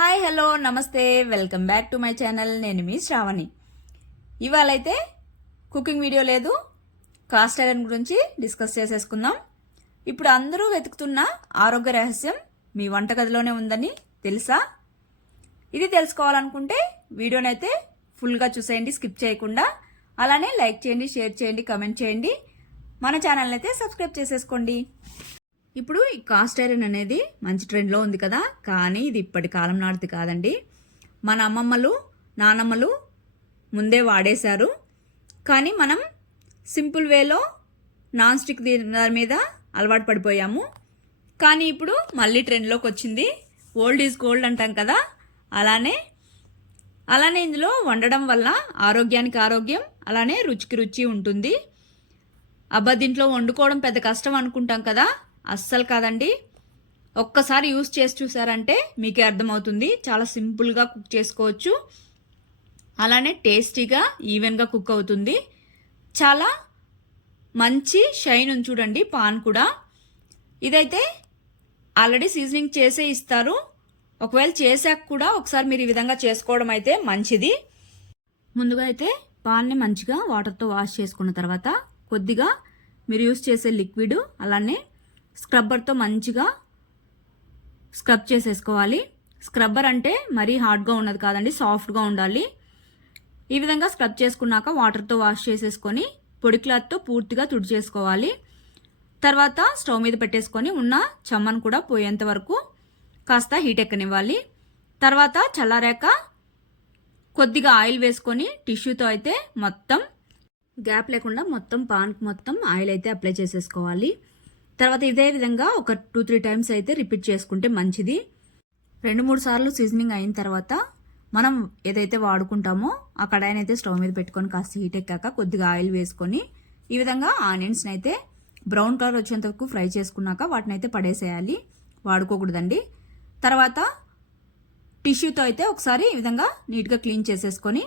Hi hello నమస్తే welcome back to my channel. నేను మీ శ్రావణి. ఇవాళైతే కుకింగ్ వీడియో లేదు. కాస్ట్ ఐరన్ గురించి డిస్కస్ చేసేసుకుందాం. ఇప్పుడు అందరూ వెతుకుతున్న ఆరోగ్య రహస్యం మీ వంటగదిలోనే ఉందని తెలుసా? ఇది తెలుసుకోవాలనుకుంటే వీడియోనైతే ఫుల్గా చూసేయండి స్కిప్ చేయకుండా. అలానే లైక్ చేయండి షేర్ చేయండి కమెంట్ చేయండి. మన ఛానల్ని అయితే సబ్స్క్రైబ్ చేసేసుకోండి. ఇప్పుడు ఈ కాస్ట్ ఐరన్ అనేది మంచి ట్రెండ్లో ఉంది కదా. కానీ ఇది ఇప్పటి కాలం నాటిది కాదండి. మన అమ్మమ్మలు నానమ్మలు ముందే వాడేశారు. కానీ మనం సింపుల్ వేలో నాన్ స్టిక్ దాని మీద అలవాటు పడిపోయాము. కానీ ఇప్పుడు మళ్ళీ ట్రెండ్లోకి వచ్చింది. ఓల్డ్ ఈజ్ గోల్డ్ అంటాం కదా. అలానే అలానే ఇందులో వండడం వల్ల ఆరోగ్యానికి ఆరోగ్యం అలానే రుచికి రుచి ఉంటుంది. అబ్బా దీంట్లో వండుకోవడం పెద్ద కష్టం అనుకుంటాం కదా. అస్సలు కాదండి. ఒక్కసారి యూస్ చేసి చూసారంటే మీకే అర్థమవుతుంది. చాలా సింపుల్గా కుక్ చేసుకోవచ్చు. అలానే టేస్టీగా ఈవెన్గా కుక్ అవుతుంది. చాలా మంచి షైన్ ఉంది చూడండి పాన్ కూడా. ఇదైతే ఆల్రెడీ సీజనింగ్ చేసే ఇస్తారు. ఒకవేళ చేశాక కూడా ఒకసారి మీరు ఈ విధంగా చేసుకోవడం అయితే మంచిది. ముందుగా అయితే పాన్ని మంచిగా వాటర్తో వాష్ చేసుకున్న తర్వాత కొద్దిగా మీరు యూస్ చేసే లిక్విడ్ అలానే స్క్రబ్బర్తో మంచిగా స్క్రబ్ చేసేసుకోవాలి. స్క్రబ్బర్ అంటే మరీ హార్డ్గా ఉన్నది కాదండి సాఫ్ట్గా ఉండాలి. ఈ విధంగా స్క్రబ్ చేసుకున్నాక వాటర్తో వాష్ చేసేసుకొని పొడి క్లాత్తో పూర్తిగా తుడిచేసుకోవాలి. తర్వాత స్టవ్ మీద పెట్టేసుకొని ఉన్న చెమ్మను కూడా పోయేంత వరకు కాస్త హీట్ ఎక్కనివ్వాలి. తర్వాత చల్లారాక కొద్దిగా ఆయిల్ వేసుకొని టిష్యూతో అయితే మొత్తం గ్యాప్ లేకుండా మొత్తం పాన్కి మొత్తం ఆయిల్ అయితే అప్లై చేసేసుకోవాలి. తర్వాత ఇదే విధంగా ఒక టూ త్రీ టైమ్స్ అయితే రిపీట్ చేసుకుంటే మంచిది. రెండు మూడు సార్లు సీజనింగ్ అయిన తర్వాత మనం ఏదైతే వాడుకుంటామో ఆ కడాయిని అయితే స్టవ్ మీద పెట్టుకొని కాస్త హీట్ ఎక్కాక కొద్దిగా ఆయిల్ వేసుకొని ఈ విధంగా ఆనియన్స్ని అయితే బ్రౌన్ కలర్ వచ్చేంత వరకు ఫ్రై చేసుకున్నాక వాటిని అయితే పడేసేయాలి. వాడుకోకూడదండి. తర్వాత టిష్యూతో అయితే ఒకసారి ఈ విధంగా నీట్గా క్లీన్ చేసేసుకొని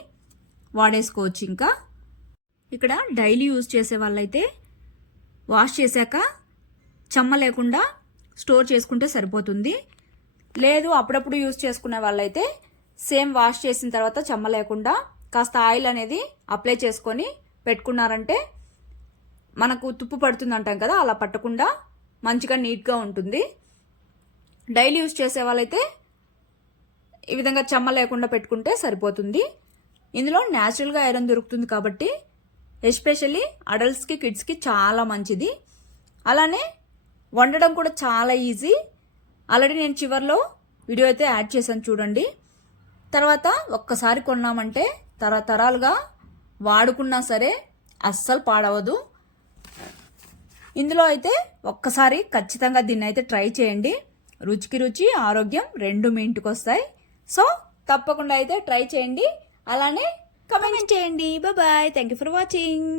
వాడేసుకోవచ్చు ఇంకా. ఇక్కడ డైలీ యూజ్ చేసే వాళ్ళైతే వాష్ చేశాక చెమ్మ లేకుండా స్టోర్ చేసుకుంటే సరిపోతుంది. లేదు అప్పుడప్పుడు యూజ్ చేసుకునే వాళ్ళైతే సేమ్ వాష్ చేసిన తర్వాత చెమ్మ లేకుండా కాస్త ఆయిల్ అనేది అప్లై చేసుకొని పెట్టుకున్నారంటే మనకు తుప్పు పడుతుంది అంటాం కదా అలా పట్టకుండా మంచిగా నీట్గా ఉంటుంది. డైలీ యూజ్ చేసే వాళ్ళైతే ఈ విధంగా చెమ్మ లేకుండా పెట్టుకుంటే సరిపోతుంది. ఇందులో న్యాచురల్గా ఐరన్ దొరుకుతుంది కాబట్టి ఎస్పెషల్లీ అడల్ట్స్కి కిడ్స్కి చాలా మంచిది. అలానే వండడం కూడా చాలా ఈజీ. ఆల్రెడీ నేను చివర్లో వీడియో అయితే యాడ్ చేశాను చూడండి. తర్వాత ఒక్కసారి కొన్నామంటే తరతరాలుగా వాడుకున్నా సరే అస్సలు పాడవదు. ఇందులో అయితే ఒక్కసారి ఖచ్చితంగా దీన్ని అయితే ట్రై చేయండి. రుచికి రుచి ఆరోగ్యం రెండు మీ ఇంటికి వస్తాయి. సో తప్పకుండా అయితే ట్రై చేయండి. అలానే కమెంట్ చేయండి. Bye thank you for watching